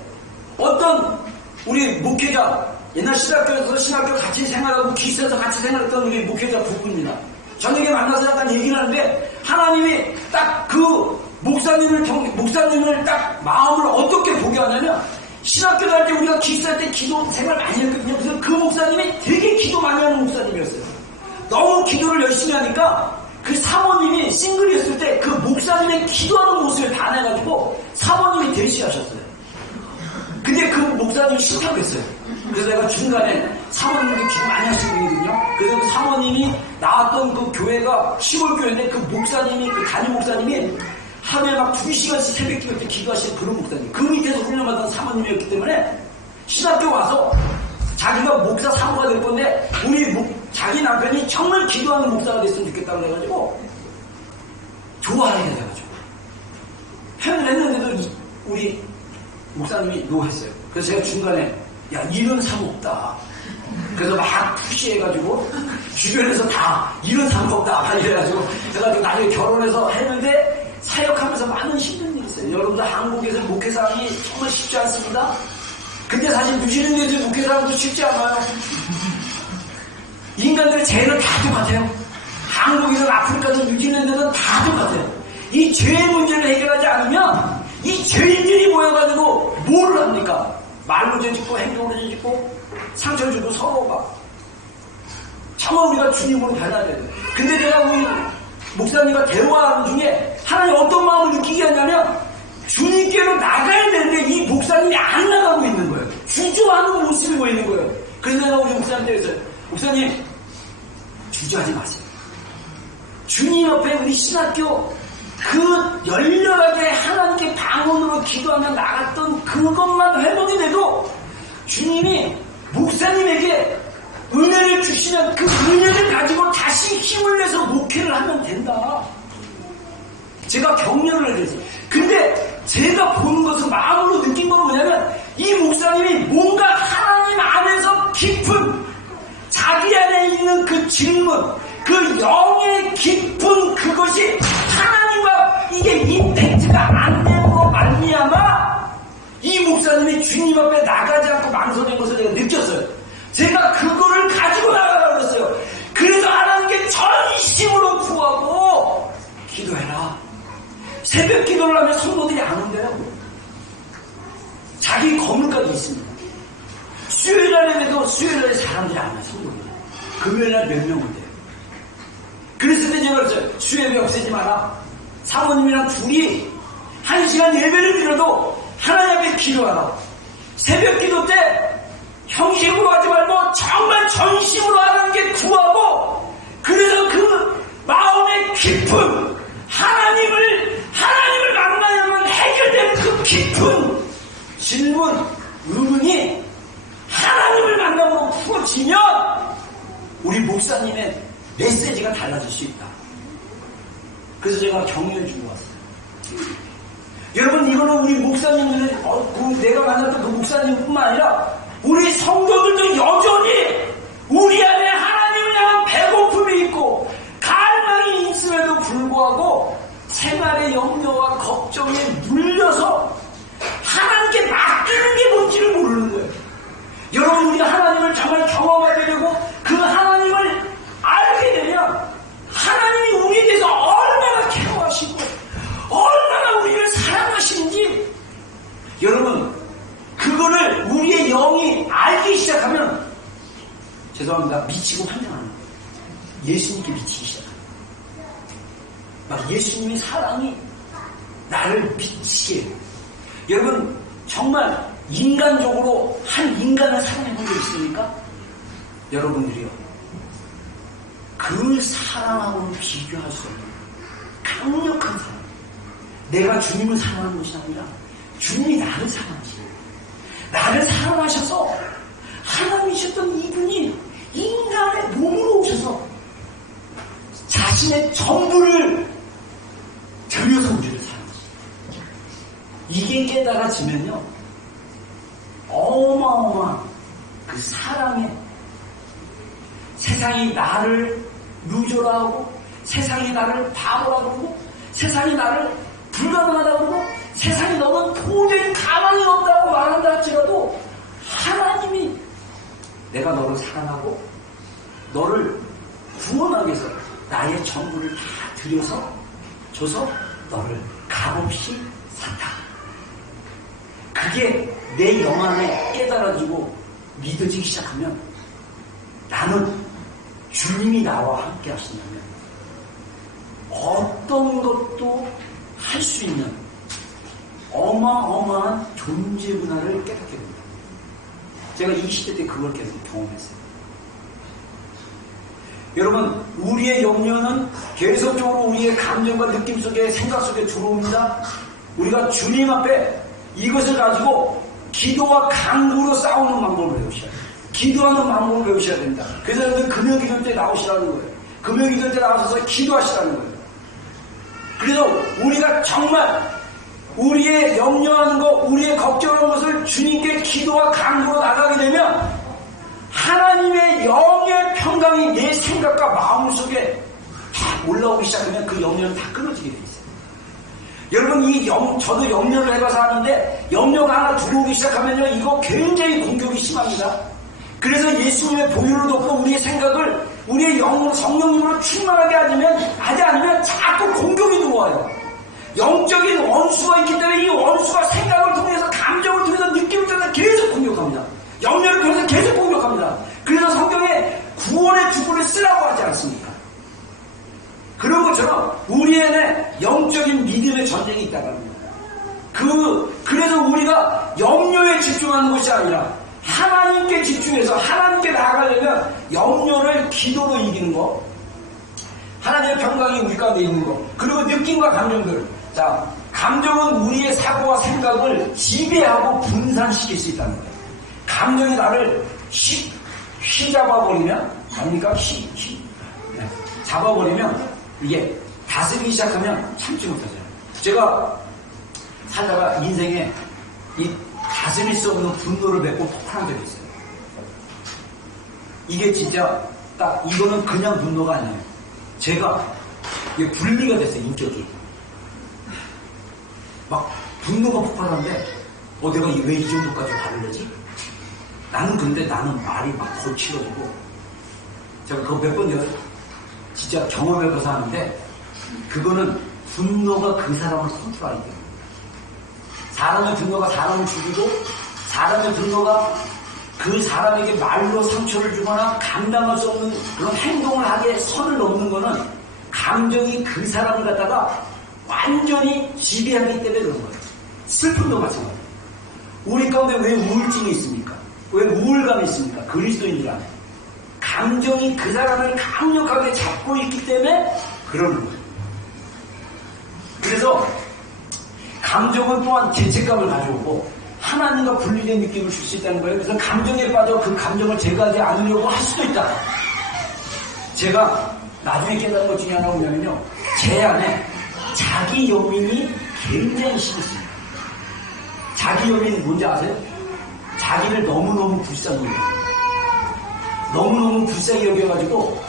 어떤 우리 목회자, 옛날 신학교에서 신학교 같이 생활하고 기숙사에서 같이 생활했던 우리 목회자 부부입니다. 저녁에 만나서 약간 얘기를 하는데 하나님이 딱 그 목사님을 딱 마음을 어떻게 보게 하냐면 신학교 갈 때 우리가 기숙사 때 기도 생활 많이 했거든요. 그래서 그 목사님이 되게 기도 많이 하는 목사님이었어요. 너무 기도를 열심히 하니까 그 사모님이 싱글이었을 때 그 목사님의 기도하는 모습을 다 내가지고 사모님이 대시하셨어요. 근데 그 목사님이 싫다고 했어요. 그래서 내가 중간에 사모님도 기도 많이 하시는 분이거든요. 그래서 그 사모님이 나왔던 그 교회가 시골교회인데 그 목사님이, 그 담임 목사님이 하루에 막 2시간씩 새벽 기도 때 기도하시는 그런 목사님. 그 밑에서 훈련받은 사모님이었기 때문에 신학교 와서 자기가 목사 사모가 될 건데 자기 남편이 정말 기도하는 목사가 됐으면 좋겠다고 해가지고 좋아하게 돼가지고 회를 했는데도 우리 목사님이 노했어요. 그래서 제가 중간에 야 이런 사모 없다. 그래서 막 푸시해가지고 주변에서 다 이런 사모 없다 막 이래가지고 제가 나중에 결혼해서 했는데 사역하면서 많은 힘든 일이 있어요. 여러분들 한국에서 목회사항이 정말 쉽지 않습니다. 근데 사실 뉴질랜드에서 목회사항도 쉽지 않아요. 인간들의 죄는 다 똑같아요. 한국에서 아프리카에서 뉴질랜드는 다 똑같아요. 이 죄의 문제를 해결하지 않으면 이 죄인들이 모여가지고 뭘 합니까? 말로 죄짓고 행동으로 죄짓고 상처를 주고 서로가 정말 우리가 주님으로 변화해야 돼요. 근데 내가 우리 목사님과 대화하는 중에 하나님 어떤 마음을 느끼게 하냐면 주님께로 나가야 되는데 이 목사님이 안 나가고 있는 거예요. 주저하는 모습이 보이는 거예요. 그래서 내가 우리 목사님한테 했어요. 목사님 주저하지 마세요. 주님 옆에 우리 신학교 그 열렬하게 하나님께 방언으로 기도하며 나갔던 그것만 회복이 돼도 주님이 목사님에게 은혜를 주시면 그 은혜를 가지고 다시 힘을 내서 목회를 하면 된다. 제가 격려를 해드렸어요. 근데 제가 보는 것은 마음으로 느낀 건 뭐냐면 이 목사님이 뭔가 하나님 안에서 깊은 자기 안에 있는 그 질문, 그 영의 깊은 그것이 하나님과 이게 임팩트가 안 되는 거 말미암아 이 목사님이 주님 앞에 나가지 않고 망설인 것을 제가 느꼈어요. 제가 그거를 가지고 나가라고 그랬어요. 그래서 하나님께 전심으로 구하고 기도해라. 새벽 기도를 하면 성도들이 안 온대요. 자기 건물까지 있습니다. 수요일날에도 수요일날에 사람들이 안 와요. 성도들이. 금요일날 몇 명 온대요. 그랬을 때 제가 그랬어요. 수요일에 없애지 마라. 사모님이랑 둘이 1시간 예배를 드려도 하나님 앞에 기도하라. 새벽 기도 때 형식으로 하지 말고 정말 전심으로 하나님께 구하고 그래서 그 마음의 깊은 하나님을 만나면 해결되는 그 깊은 질문, 의문이 하나님을 만남으로 풀어지면 우리 목사님의 메시지가 달라질 수 있다. 그래서 제가 격려를 주고 왔어요. 여러분 이거는 우리 목사님들 내가 만났던 그 목사님뿐만 아니라 우리 성도들도 여전히 우리 안에 하나님을 향한 배고픔이 있고 갈망이 있음에도 불구하고 생활의 염려와 걱정에 물려서 하나님께 맡기는 게 뭔지를 모르는 거예요. 여러분 우리가 하나님을 정말 경험하게 되고 그 하나님을 알게 되면 하나님이 우리에 대해서 얼마나 케어하시고 얼마나 우리를 사랑하시는지 여러분 그거를 우리의 영이 알기 시작하면 죄송합니다. 미치고 환장하는 거예요. 예수님께 미치기 시작합니다. 막 예수님의 사랑이 나를 미치게 해요. 여러분 정말 인간적으로 한 인간을 사랑해 본 적 있습니까? 여러분들이요. 그 사랑하고는 비교할 수 없는 강력한 사랑. 내가 주님을 사랑하는 것이 아니라 주님이 나를 사랑하시는 나를 사랑하셔서 하나님이셨던 이분이 인간의 몸으로 오셔서 자신 자신의 전부를 들여서 우리를 사는 거죠. 이게 깨달아지면요, 어마어마한 그 사랑에 세상이 나를 루저라 하고, 세상이 나를 바보라 그러고, 세상이 나를 불가능하다고 그러고, 세상이 너는 도저히 가망이 없다고 말한다 할지라도 하나님이 내가 너를 사랑하고 너를 구원하기 위해서 나의 전부를 다 들여서 줘서 너를 값없이 샀다. 그게 내 영 안에 깨달아지고 믿어지기 시작하면 나는 주님이 나와 함께 하신다면 어떤 것도 할 수 있는 어마어마한 존재 문화를 깨닫게 됩니다. 제가 이 시대 때 그걸 계속 경험했어요. 여러분, 우리의 염려는 계속적으로 우리의 감정과 느낌 속에, 생각 속에 들어옵니다. 우리가 주님 앞에 이것을 가지고 기도와 간구로 싸우는 방법을 배우셔야 돼요. 기도하는 방법을 배우셔야 됩니다. 그래서 여러분 금요 기도 때 나오시라는 거예요. 금요 기도 때 나와서 기도하시라는 거예요. 그래서 우리가 정말 우리의 염려하는 것, 우리의 걱정하는 것을 주님께 기도와 간구로 나가게 되면 하나님의 영의 평강이 내 생각과 마음 속에 다 올라오기 시작하면 그 염려는 다 끊어지게 돼 있어요. 여러분, 저도 염려를 해봐서 하는데 염려가 하나 들어오기 시작하면요, 이거 굉장히 공격이 심합니다. 그래서 예수님의 보혈을 덮고 우리의 생각을 우리의 영으로, 성령님으로 충만하게 하지 않으면 자꾸 공격이 들어와요. 영적인 원수가 있기 때문에 이 원수가 생각을 통해서, 감정을 통해서, 느낌을 통해서 계속 공격합니다. 염려를 통해서 계속 공격합니다. 그래서 성경에 구원의 주구를 쓰라고 하지 않습니까? 그런 것처럼 우리에는 영적인 믿음의 전쟁이 있다고 합니다. 그래서 우리가 염려에 집중하는 것이 아니라 하나님께 집중해서 하나님께 나아가려면 염려를 기도로 이기는 거, 하나님의 평강이 우리 가운데 있는 거, 그리고 느낌과 감정들. 자, 감정은 우리의 사고와 생각을 지배하고 분산시킬 수 있다는 거예요. 감정이 나를 휘잡아버리면, 아닙니까? 잡아버리면 이게 다스리기 시작하면 참지 못하죠. 제가 살다가 인생에 이 다스릴 수 없는 분노를 맺고 폭발한 적이 있어요. 이게 진짜 딱 이거는 그냥 분노가 아니에요. 제가 이게 분리가 됐어요, 인격이. 막 분노가 폭발하는데 내가 왜 이 정도까지 화를 내지? 나는 말이 막 거칠어지고, 제가 그거 몇 번 내가 진짜 경험해봐서 하는데, 그거는 분노가 그 사람을 컨트롤하기 때문에. 사람의 분노가 사람을 죽이고, 사람의 분노가 그 사람에게 말로 상처를 주거나 감당할 수 없는 그런 행동을 하게 선을 넘는 거는 감정이 그 사람을 갖다가 완전히 지배하기 때문에 그런 거예요. 슬픔도 마찬가지예요. 우리 가운데 왜 우울증이 있습니까? 왜 우울감이 있습니까? 그리스도인이란 감정이 그 사람을 강력하게 잡고 있기 때문에 그러는 거예요. 그래서 감정은 또한 죄책감을 가져오고 하나님과 분리된 느낌을 줄 수 있다는 거예요. 그래서 감정에 빠져 그 감정을 제거하지 않으려고 할 수도 있다. 제가 나중에 깨달은 것 중에 하나가 뭐냐면요, 제 안에 자기 연민이 굉장히 심했습니다. 자기 연민이 뭔지 아세요? 자기를 너무너무 불쌍히 여겨요. 너무너무 불쌍히 여겨가지고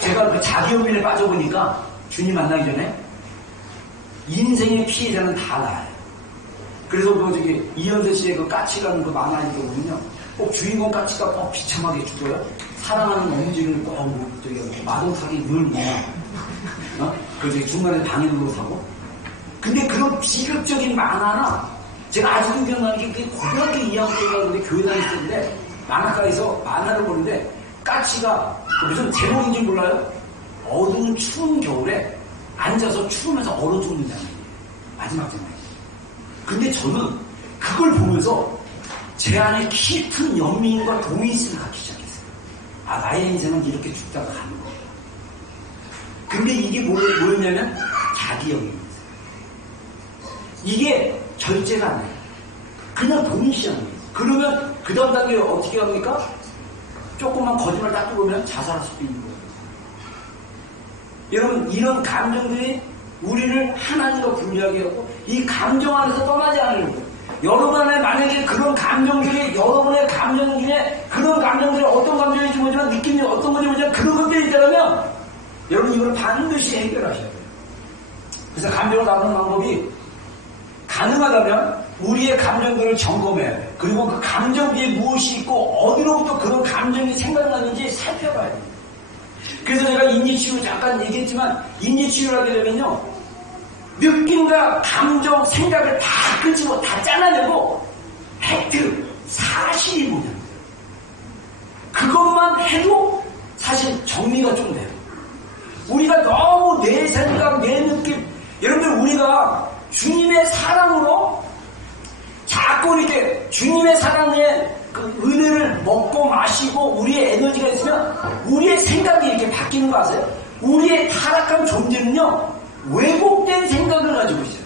제가 그 자기 연민에 빠져보니까 주님 만나기 전에 인생의 피해자는 다 나예요. 그래서 이현세 씨의 그 까치라는 그 만화에 보면요, 꼭 주인공 까치가 꼭 비참하게 죽어요. 사랑하는 엄지를 꼭 마동석이 늘 먹어. 중간에 방해도 하고. 근데 그런 비극적인 만화나, 제가 아직도 기억나는 게 고등학교 2학년인가 교회 다녔을 때 만화가에서 만화를 보는데 까치가 무슨 제목인지 몰라요? 어두운 추운 겨울에 앉아서 추우면서 얼어 죽는 장면이에요. 마지막 장면. 근데 저는 그걸 보면서 제 안에 깊은 연민과 동의심을 갖기 시작했어요. 나의 인생은 이렇게 죽다가 가는 거예요. 근데 이게 뭐였냐면 자기 연민이었어요. 이게 절제가 안 돼요. 그냥 동의시하는 거예요. 그러면 그 다음 단계 어떻게 합니까? 조금만 거짓말 딱 들어오면 자살할 수도 있는 거예요. 여러분, 이런 감정들이 우리를 하나님과 분리하게 하고 이 감정 안에서 떠나지 않는 거예요. 여러분 안에 만약에 그런 감정들이, 여러분의 감정 중에 그런 감정들이 어떤 감정인지 모르지만 느낌이 어떤 건지 모르지만 그런 것들이 있다면 여러분 이걸 반드시 해결하셔야 돼요. 그래서 감정을 다루는 방법이 가능하다면 우리의 감정들을 점검해야 돼요. 그리고 그 감정 뒤에 무엇이 있고 어디로부터 그런 감정이 생각나는지 살펴봐야 돼요. 그래서 제가 인지치유 잠깐 얘기했지만 인지치유를 하게 되면요, 느낌과 감정, 생각을 다 끄집어 다 잘라내고 팩트, 사실이 뭐냐, 그것만 해도 사실 정리가 좀 돼요. 우리가 너무 내 생각, 내 느낌, 여러분들 우리가 주님의 사랑으로 자꾸 이렇게 주님의 사랑에 그 은혜를 먹고 마시고 우리의 에너지가 있으면 우리의 생각이 이렇게 바뀌는 거 아세요? 우리의 타락한 존재는요, 왜곡된 생각을 가지고 있어요.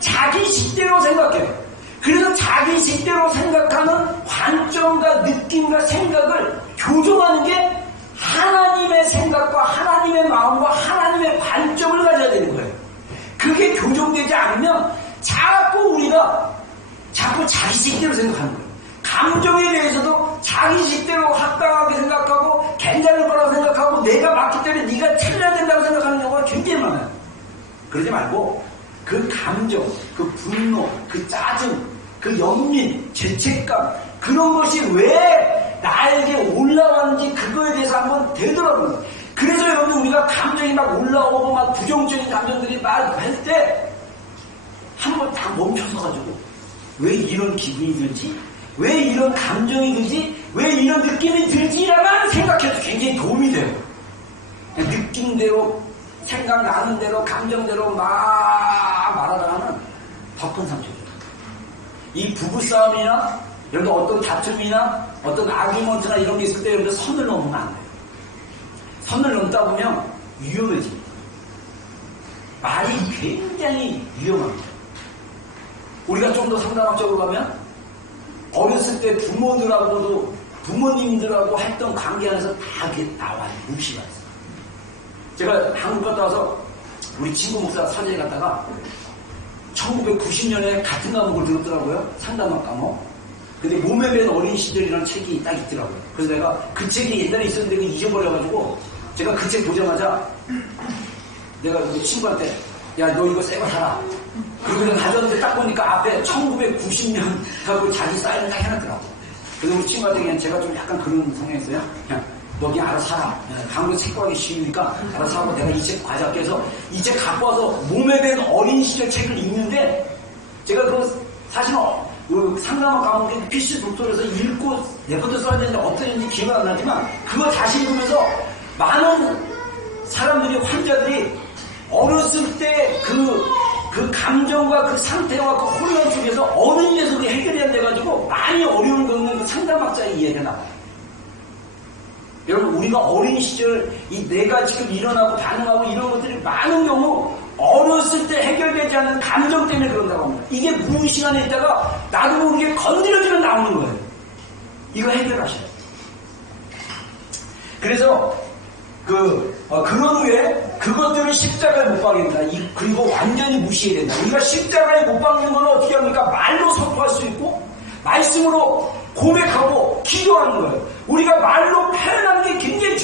자기식대로 생각해요. 그래서 자기식대로 생각하는 관점과 느낌과 생각을 교정하는 게 하나님의 생각과 하나님의 마음과 하나님의 관점을 가져야 되는 거예요. 그게 교정되지 않으면 우리가 자꾸 자기식대로 생각하는 거예요. 감정에 대해서도 자기식대로 합당하게 생각하고 괜찮을 거라고 생각하고 내가 맞기 때문에 네가 틀려야 된다고 생각하는 경우가 굉장히 많아요. 그러지 말고 그 감정, 그 분노, 그 짜증, 그 연민, 죄책감, 그런 것이 왜 나에게 올라왔는지 그거에 대해서 한번 되돌아보는. 그래서 여러분 우리가 감정이 막 올라오고 막 부정적인 감정들이 막 할 때 한번 다 멈춰서가지고 왜 이런 기분이 들지? 왜 이런 감정이 들지? 왜 이런 느낌이 들지라만 생각해도 굉장히 도움이 돼요. 그냥 느낌대로, 생각나는 대로, 감정대로 막 말하다가는 더 큰 상처죠. 이 부부싸움이나 여러분 어떤 다툼이나 어떤 아규먼트나 이런 게 있을 때 여러분 선을 넘으면 안 돼요. 선을 넘다 보면 위험해집니다. 말이 굉장히 위험합니다. 우리가 좀 더 상담학적으로 가면 어렸을 때 부모님들하고 했던 관계 안에서 다 그게 나와요. 묵시가 있어요. 제가 한국 갔다 와서 우리 친구 목사 사제에 갔다가 1990년에 같은 과목을 들었더라고요. 상담학 과목. 근데 몸에 밴 어린 시절이라는 책이 딱 있더라고요. 그래서 내가 그 책이 옛날에 있었는데 그걸 잊어버려가지고 제가 그 책 보자마자 내가 우리 친구한테 야, 너 이거 새거 사라. 그리고 내가 가져왔는데 딱 보니까 앞에 1990년 하고 자기 사인을 딱 해놨더라고. 그래서 우리 친구한테 그냥 제가 좀 약간 그런 성향이었어요. 그냥 너 그냥 알아서 사라. 한국에 책 구하기 쉬우니까 알아서 하고 내가 이 책 가져갈게 해서 이 책 갖고 와서 몸에 밴 어린 시절 책을 읽는데 제가 그 사실은 그 상담학 과목에 PC 독도에서 읽고 내것도 써야 되는데 어땠는지 기억이 안 나지만 그거 다시 읽으면서 많은 사람들이, 환자들이 어렸을 때 그 감정과 그 상태와 그 혼란 속에서 어른에서 그게 해결이 안 돼가지고 많이 어려움을 겪는 그 상담학자의 이야기가 나와요. 여러분, 우리가 어린 시절 이 내가 지금 일어나고 반응하고 이런 것들이 많은 경우 어렸을 때 해결되지 않는 감정 때문에 그런다고 합니다. 이게 무의식 안에 있다가 나도 모르게 건드려지면 나오는 거예요. 이거 해결하셔야 돼요. 그래서 그런 후에 그것들을 십자가에 못 박입니다. 그리고 완전히 무시해야 된다. 우리가 십자가에 못 박는 건 어떻게 합니까? 말로 선포할 수 있고 말씀으로 고백하고 기도하는 거예요. 우리가 말로 표현하는 게 굉장히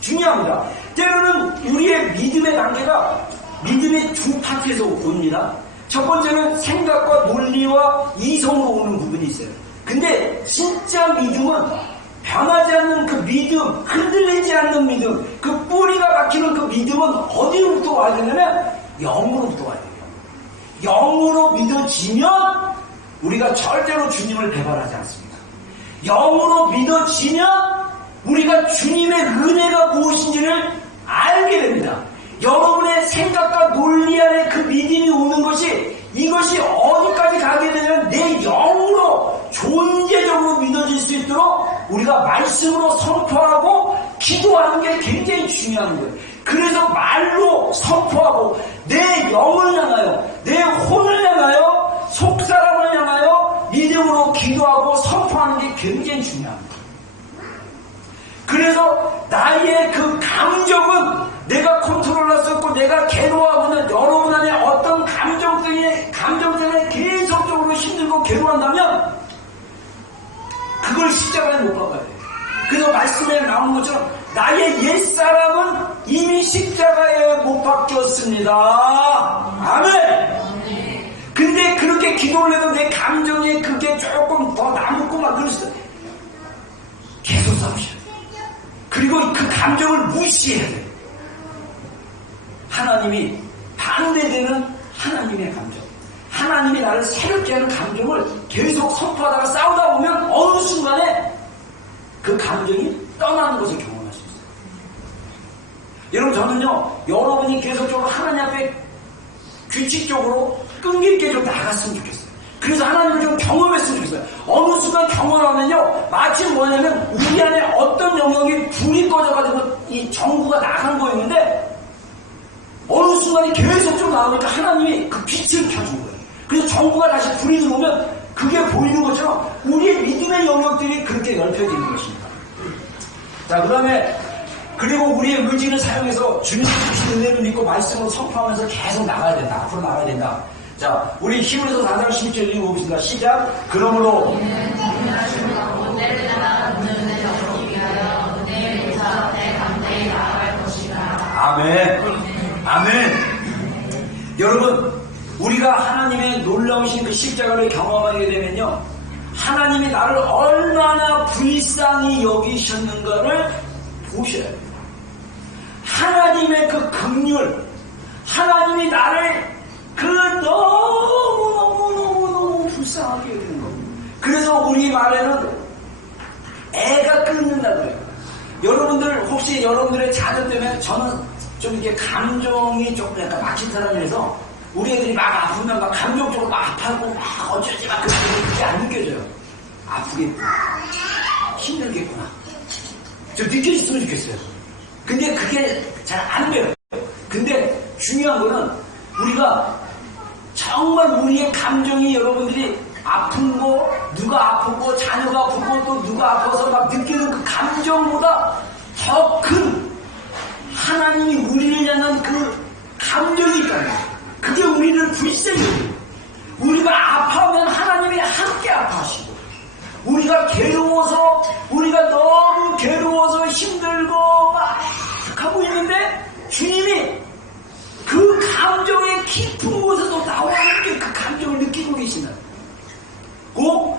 중요합니다. 때로는 우리의 믿음의 단계가 믿음의 두 파트에서 옵니다. 첫 번째는 생각과 논리와 이성으로 오는 부분이 있어요. 근데 진짜 믿음은 변하지 않는 그 믿음, 흔들리지 않는 믿음, 그 뿌리가 박히는 그 믿음은 어디로부터 와야 되냐면 영으로부터 와야 돼요. 영으로 믿어지면 우리가 절대로 주님을 배반하지 않습니다. 영으로 믿어지면 우리가 주님의 은혜가 무엇인지를 알게 됩니다. 여러분의 생각과 논리 안에 그 믿음이 오는 것이 이것이 어디까지 가게 되면 내 영으로 존재적으로 믿어질 수 있도록 우리가 말씀으로 선포하고 기도하는 게 굉장히 중요한 거예요. 그래서 말로 선포하고 내 영을 향하여, 내 혼을 향하여, 속사람을 향하여 믿음으로 기도하고 선포하는 게 굉장히 중요합니다. 그래서 나의 그 감정은 내가 컨트롤할 수 없고 내가 괴로워하고 있는 여러분 안에 어떤 감정 때문에 계속적으로 힘들고 괴로워한다면 그걸 십자가에 못 박아야 돼. 그래서 말씀에 나온 것처럼 나의 옛사람은 이미 십자가에 못 박혔습니다. 아멘. 근데 그렇게 기도를 해도 내 감정에 그게 조금 더 남고 막 그랬어. 계속 싸우셔야 돼. 그리고 그 감정을 무시해야 돼. 하나님이 반대되는 하나님의 감정, 하나님이 나를 새롭게 하는 감정을 계속 선포하다가 싸우다 보면 어느 순간에 그 감정이 떠나는 것을 경험할 수 있어요. 여러분, 저는요, 여러분이 계속적으로 하나님 앞에 규칙적으로 끈기 있게 좀 나갔으면 좋겠어요. 그래서 하나님을 좀 경험했으면 좋겠어요. 어느 순간 경험하면요, 마치 뭐냐면 우리 안에 어떤 영역이 불이 꺼져가지고 이 전구가 나간 거였는데 어느 순간에 계속 좀 나오니까 하나님이 그 빛을 켜준 거예요. 그래서 전구가 다시 불이 들어오면 그게 보이는 것처럼 우리의 믿음의 영역들이 그렇게 넓혀지는 것입니다. 자, 그 다음에 그리고 우리의 의지를 사용해서 주님의 주신 은혜를 믿고 말씀으로 선포하면서 계속 나가야 된다. 앞으로 나가야 된다. 자, 우리 히브리서 4장 11절 읽어보겠습니다. 시작. 그러므로 아멘. 아멘. 여러분, 우리가 하나님의 놀라우신 그 십자가를 경험하게 되면요, 하나님이 나를 얼마나 불쌍히 여기셨는가를 보셔야 돼요. 하나님의 그 긍휼, 하나님이 나를 그 너무 불쌍하게 여기는 겁니다. 그래서 우리 말에는 애가 끓는다고 해요. 여러분들 혹시 여러분들의 자녀 때문에 저는 좀 이렇게 감정이 조금 약간 막힌 사람이라서 우리 애들이 막 아프면 막 감정적으로 막 아파하고 막 어쩌지 막 그게 안 느껴져요. 아프겠구나, 힘들겠구나, 좀 느껴졌으면 좋겠어요. 근데 그게 잘 안 돼요. 근데 중요한 거는 우리가 정말 우리의 감정이 여러분들이 아픈 거, 누가 아프고 자녀가 아프고 또 누가 아파서 막 느끼는 그 감정보다 더 큰 하나님이 우리를 향한 그 감정이 있다는 거예요. 그게 우리를 불쌍히 여겨요. 우리가 아파하면 하나님이 함께 아파하시고, 우리가 괴로워서, 우리가 너무 괴로워서 힘들고 막 하고 있는데 주님이 그 감정의 깊은 곳에서 나오는 그 감정을 느끼고 계시는, 꼭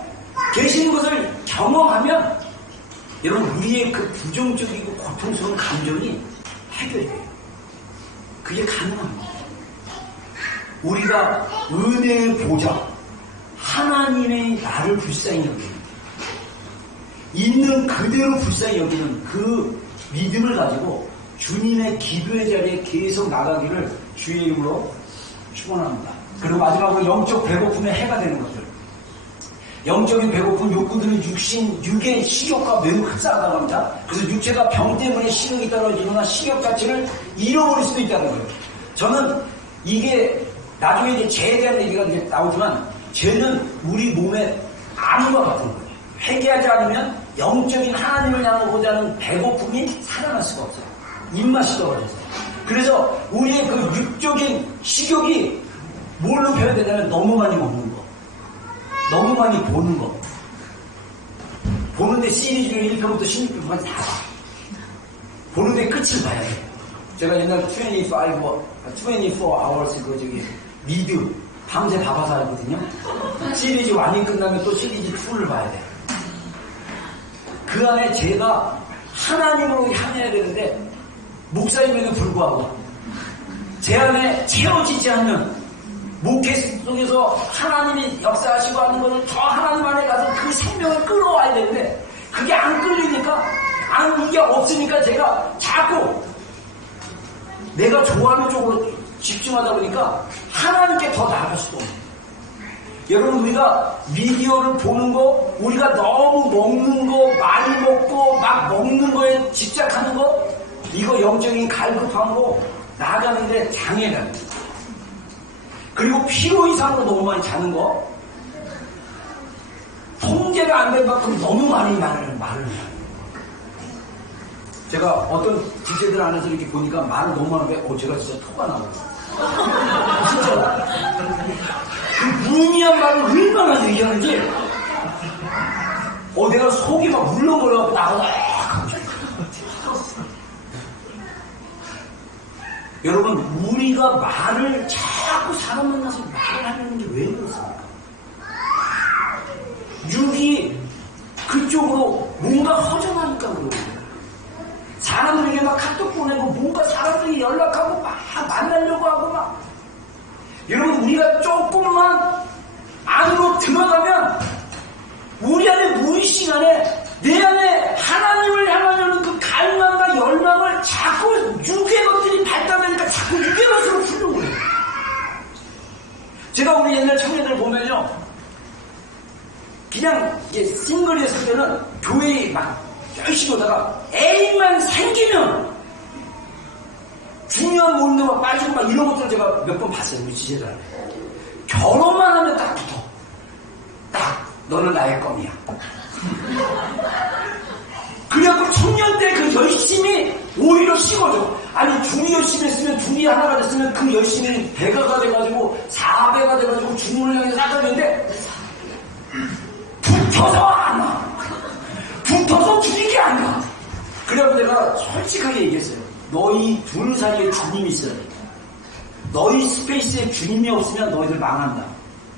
계시는 것을 경험하면 여러분, 우리의 그 부정적이고 고통스러운 감정이 해결이 돼요. 그게 가능합니다. 우리가 은혜의 보좌, 하나님의 나를 불쌍히 여기는, 있는 그대로 불쌍히 여기는 그 믿음을 가지고 주님의 기도의 자리에 계속 나가기를 주의 이름으로 축원합니다. 그리고 마지막으로 영적 배고픔의 해가 되는 것들. 영적인 배고픔 욕구들은 육의 식욕과 매우 흡사하다고 합니다. 그래서 육체가 병 때문에 식욕이 떨어지거나 식욕 자체를 잃어버릴 수도 있다는 거예요. 저는 이게 나중에 이제 죄에 대한 얘기가 이제 나오지만, 죄는 우리 몸의 암과 같은 거예요. 회개하지 않으면 영적인 하나님을 향하고자 하는 배고픔이 살아날 수가 없어요. 입맛이 떨어져서. 그래서 우리의 그 육적인 식욕이 뭘로 표현되냐면 너무 많이 먹는 거, 너무 많이 보는 거. 보는데 시리즈를 1편부터 16편까지 다 봐. 보는데 끝을 봐야 돼. 제가 옛날 24 hours 그 저기 미드 밤새 다 봐서 알거든요. 시리즈 1이 끝나면 또 시리즈 2를 봐야 돼. 그 안에 제가 하나님으로 향해야 되는데 목사임에도 불구하고 제 안에 채워지지 않는 목회 속에서 하나님이 역사하시고 하는 것을 더 하나님 안에 가서 그 생명을 끌어와야 되는데 그게 안 끌리니까, 이게 없으니까 제가 자꾸 내가 좋아하는 쪽으로 집중하다 보니까 하나님께 더 나아갈 수도 없어요. 여러분, 우리가 미디어를 보는 거, 우리가 너무 먹는 거, 많이 먹고 막 먹는 거에 집착하는 거, 이거 영적인 갈급한 거 나아가는데 장애가 됩니다. 그리고 필요 이상으로 너무 많이 자는 거, 통제가 안 될 만큼 너무 많이 말을 해요. 제가 어떤 주제들 안에서 이렇게 보니까 말을 너무 하는데 제가 진짜 토가 나고 진짜 그 무의미한 말을 얼마나 얘기하는지 내가 속이 막 물렁거려갖고 나가서 여러분, 우리가 말을 자꾸 사람 만나서 말을 하려는 게 왜 그렇습니까? 육이 그쪽으로 뭔가 허전하니까 그러는 거예요. 사람들에게 막 카톡 보내고 뭔가 사람들이 연락하고 막 만나려고 하고 막. 여러분, 우리가 조금만 안으로 들어가면 우리 안에 무의식 안에 내 안에 하나님을 향하려는 그 갈망과 열망을 자꾸 육의 것들이 발달되니까 자꾸 육의 것으로 풀는 거예요. 제가 우리 옛날 청년들 보면요, 그냥 싱글이었을 때는 교회에 막 열심히 오다가 애인만 생기면 중요한 모임도 막 빠지고 막 이런 것들 제가 몇 번 봤어요. 우리 지제자를. 결혼만 하면 딱 붙어. 딱 너는 나의 껌이야. 그래갖고 청년 때 그 열심히 오히려 식어져. 아니 둘이 열심히 했으면 둘이 하나가 됐으면 그 열심히 배가가 돼가지고 4배가 돼가지고 주문을 향해서 나가는데 붙어서 안 와. 붙어서 주님께 안 가. 그래갖고 내가 솔직하게 얘기했어요. 너희 둘 사이에 주님이 있어야 돼. 너희 스페이스에 주님이 없으면 너희들 망한다.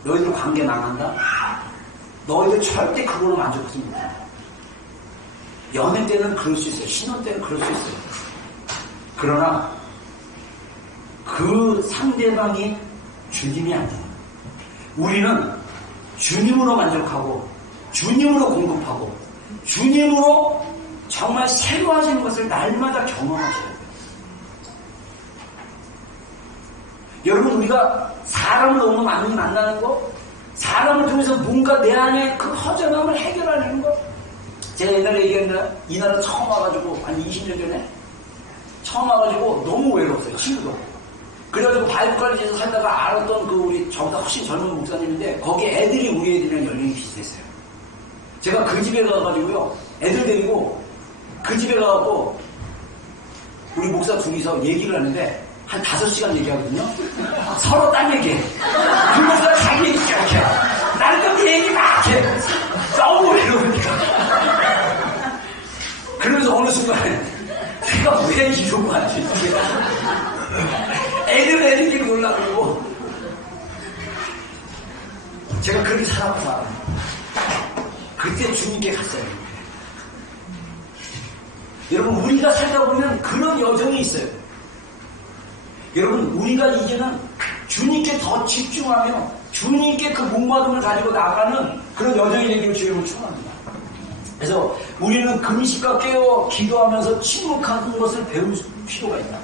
너희들 관계 망한다. 너희들 절대 그걸로 만족하지 못해. 연애 때는 그럴 수 있어요. 신혼 때는 그럴 수 있어요. 그러나 그 상대방이 주님이 아니에요. 우리는 주님으로 만족하고 주님으로 공급하고 주님으로 정말 새로워지는 것을 날마다 경험하셔야 돼요. 여러분, 우리가 사람을 너무 많이 만나는 거, 사람을 통해서 뭔가 내 안에 그 허전함을 해결하는 거. 제가 옛날에 얘기했나? 이 나라 처음 와가지고 한 20년 전에 처음 와가지고 너무 외로웠어요. 친구도 없고. 그래가지고 바이브컬리지에서 살다가 알았던 그 우리 저보다 훨씬 젊은 목사님인데 거기 애들이 우리 애들이랑 연령이 비슷했어요. 제가 그 집에 가가지고요, 애들 데리고 그 집에 가갖고 우리 목사 둘이서 얘기를 하는데 한 5시간 얘기하거든요. 서로 딴 얘기해. 그 목사 자기 얘기 이렇게 해. 나는 그 얘기 막 해. 너무 외로우니까. 그러면서 어느 순간에 내가 왜 이러고 하지? 애들끼리 놀라고. 제가 그렇게 살아봐서 그때 주님께 갔어요. 여러분, 우리가 살다 보면 그런 여정이 있어요. 여러분, 우리가 이제는 주님께 더 집중하며 주님께 그 목마름을 가지고 나가는 그런 여정이 되기를 주님을 축원합니다. 그래서 우리는 금식과 깨어 기도하면서 침묵하는 것을 배울 필요가 있다.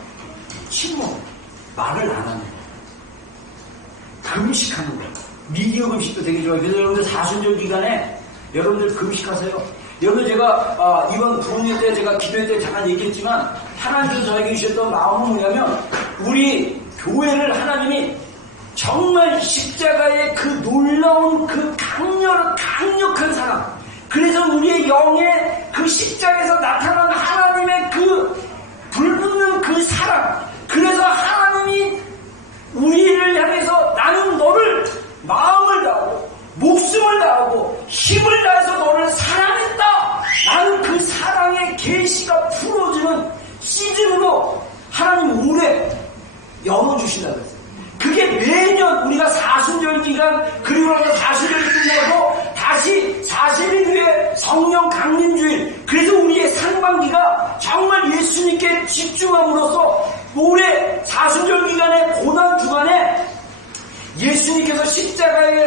침묵, 말을 안 하는 것, 금식하는 것. 미디어 금식도 되게 좋아요. 그래서 여러분들 사순절 기간에 여러분들 금식하세요. 여러분, 제가 이번 부흥회 때 제가 기도회 때 잠깐 얘기했지만 하나님께서 저에게 주셨던 마음은 뭐냐면 우리 교회를 하나님이 정말 십자가의 그 놀라운 그 강력한 사랑, 그래서 우리의 영의 그 십자가에서 나타난 하나님의 그 불붙는 그 사랑, 그래서 하나님이 우리를 향해서 나는 너를 마음을 다하고 목숨을 다하고 힘을 다해서 너를 사랑했다. 나는 그 사랑의 계시가 풀어지는 시즌으로 하나님 올해 열어주신다고 했어요. 그게 매년 우리가 사순절 기간, 그리고 나서 사순절이 끝나고 다시 40일 후에 성령 강림주일, 그래서 우리의 상반기가 정말 예수님께 집중함으로써 올해 사순절 기간의 고난 주간에 예수님께서 십자가에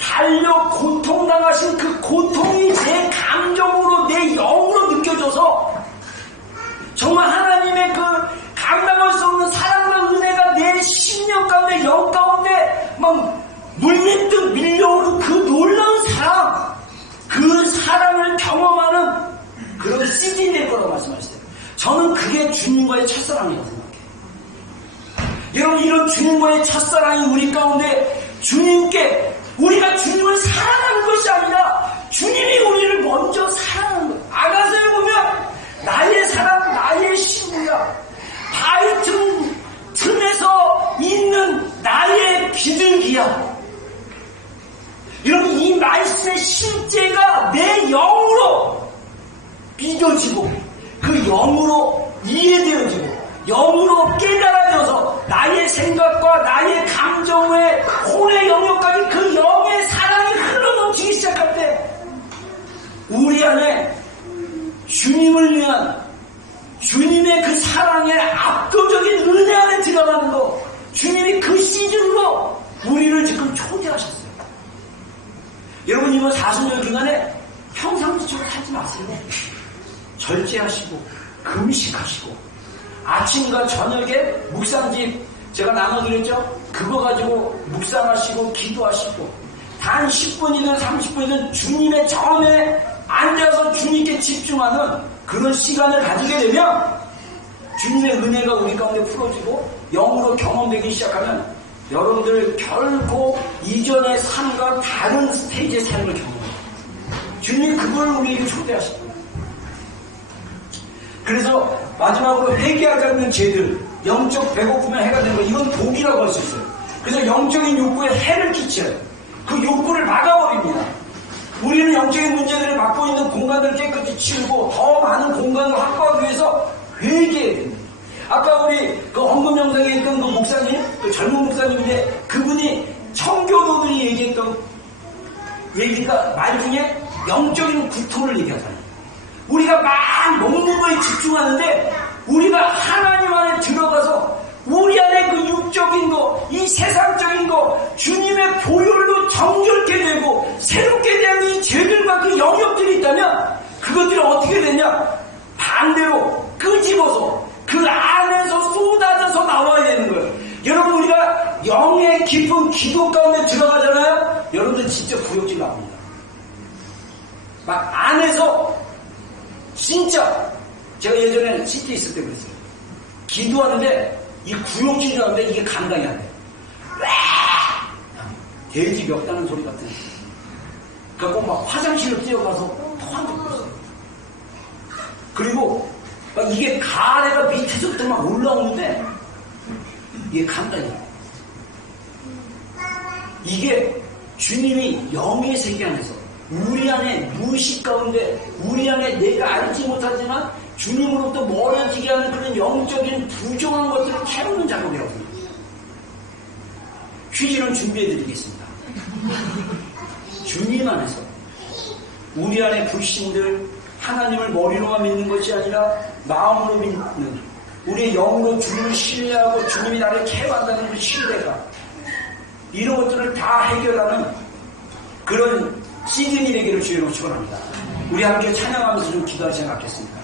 달려 고통당하신 그 고통이 내 감정으로, 내 영으로 느껴져서 정말 하나님의 그 감당할 수 없는 사랑과 은혜가 내 심령 가운데, 영 가운데 막 물밀듯 밀려오는 그 놀라운 사랑, 그 사랑을 경험하는 그런 시즌이 될 거라고 말씀하셨어요. 저는 그게 주님과의 첫사랑이라고 생각해요. 여러분, 이런 주님과의 첫사랑이 우리 가운데 주님께, 우리가 주님을 사랑하는 것이 아니라 주님이 우리를 먼저 사랑하는 거예요. 아가서에 보면 나의 사랑, 나의 신부야. 바위 틈에서 있는 나의 비둘기야. 여러분, 이 말씀의 실제가 내 영으로 믿어지고 그 영으로 이해되어지고 영으로 깨달아져서 나의 생각과 나의 감정의 혼의 영역까지 그 영의 사랑이 흘러넘치기 시작할 때 우리 안에 주님을 위한 주님의 그 사랑의 압도적인 은혜 안에 들어가는 거, 주님이 그 시즌으로 우리를 지금 초대하셨어요. 여러분, 이번 40년 기간에 평상시처럼 하지 마세요. 절제하시고 금식하시고 아침과 저녁에 묵상집 제가 나눠드렸죠? 그거 가지고 묵상하시고 기도하시고 단 10분이든 30분이든 주님의 전에 앉아서 주님께 집중하는 그런 시간을 가지게 되면 주님의 은혜가 우리 가운데 풀어지고 영으로 경험되기 시작하면 여러분들 결코 이전의 삶과 다른 스테이지의 삶을 경험해요. 주님이 그걸 우리에게 초대하십니다. 그래서 마지막으로 회개하자는 죄들, 영적 배고프면 해가 되는 거, 이건 독이라고 할 수 있어요. 그래서 영적인 욕구에 해를 끼쳐요. 그 욕구를 막아버립니다. 우리는 영적인 문제들을 맡고 있는 공간들을 깨끗이 치우고 더 많은 공간을 확보하기 위해서 회개해야 됩니다. 아까 우리 그 헌금 영상에 있던 그 목사님, 그 젊은 목사님인데 그분이 청교도들이 얘기했던 얘기가 말 중에 영적인 구토를 얘기하잖아요. 우리가 막 먹는 거에 집중하는데 우리가 하나님 안에 들어가서 우리 안에 그 육적인 거, 이 세상적인 거 주님의 보혈로 정결케 되고 새롭게 된 이 죄들과 그 영역들이 있다면 그것들이 어떻게 되냐? 반대로 끄집어서 그 안에서 쏟아져서 나와야 되는 거예요. 여러분, 우리가 영의 깊은 기도 가운데 들어가잖아요. 여러분들 진짜 구역질 나옵니다. 막 안에서 진짜 제가 예전에 시티 있을 때 그랬어요. 기도하는데 이 구역질이 나오는데 이게 감당이 안 돼요. 돼지 멱다는 소리 같은. 그래갖고 막 화장실로 뛰어가서 토한 적도 있어요. 그리고 막 이게 가래가 밑에서부터 막 올라오는데 이게 감당이 안 돼요. 이게 주님이 영의 세계 안에서 우리 안에 무의식 가운데 우리 안에 내가 알지 못하지만 주님으로부터 멀어지게 하는 그런 영적인 부정한 것들을 캐우는 작업이라고요. 퀴즈는 준비해드리겠습니다. 주님 안에서 우리 안에 불신들, 하나님을 머리로만 믿는 것이 아니라 마음으로 믿는, 우리의 영으로 주님을 신뢰하고 주님이 나를 캐워한다는 그 신뢰가, 이런 것들을 다 해결하는 그런 시즌이 되기를 주의로 축원합니다. 우리 함께 찬양하면서 좀 기도할 생각 갖겠습니다.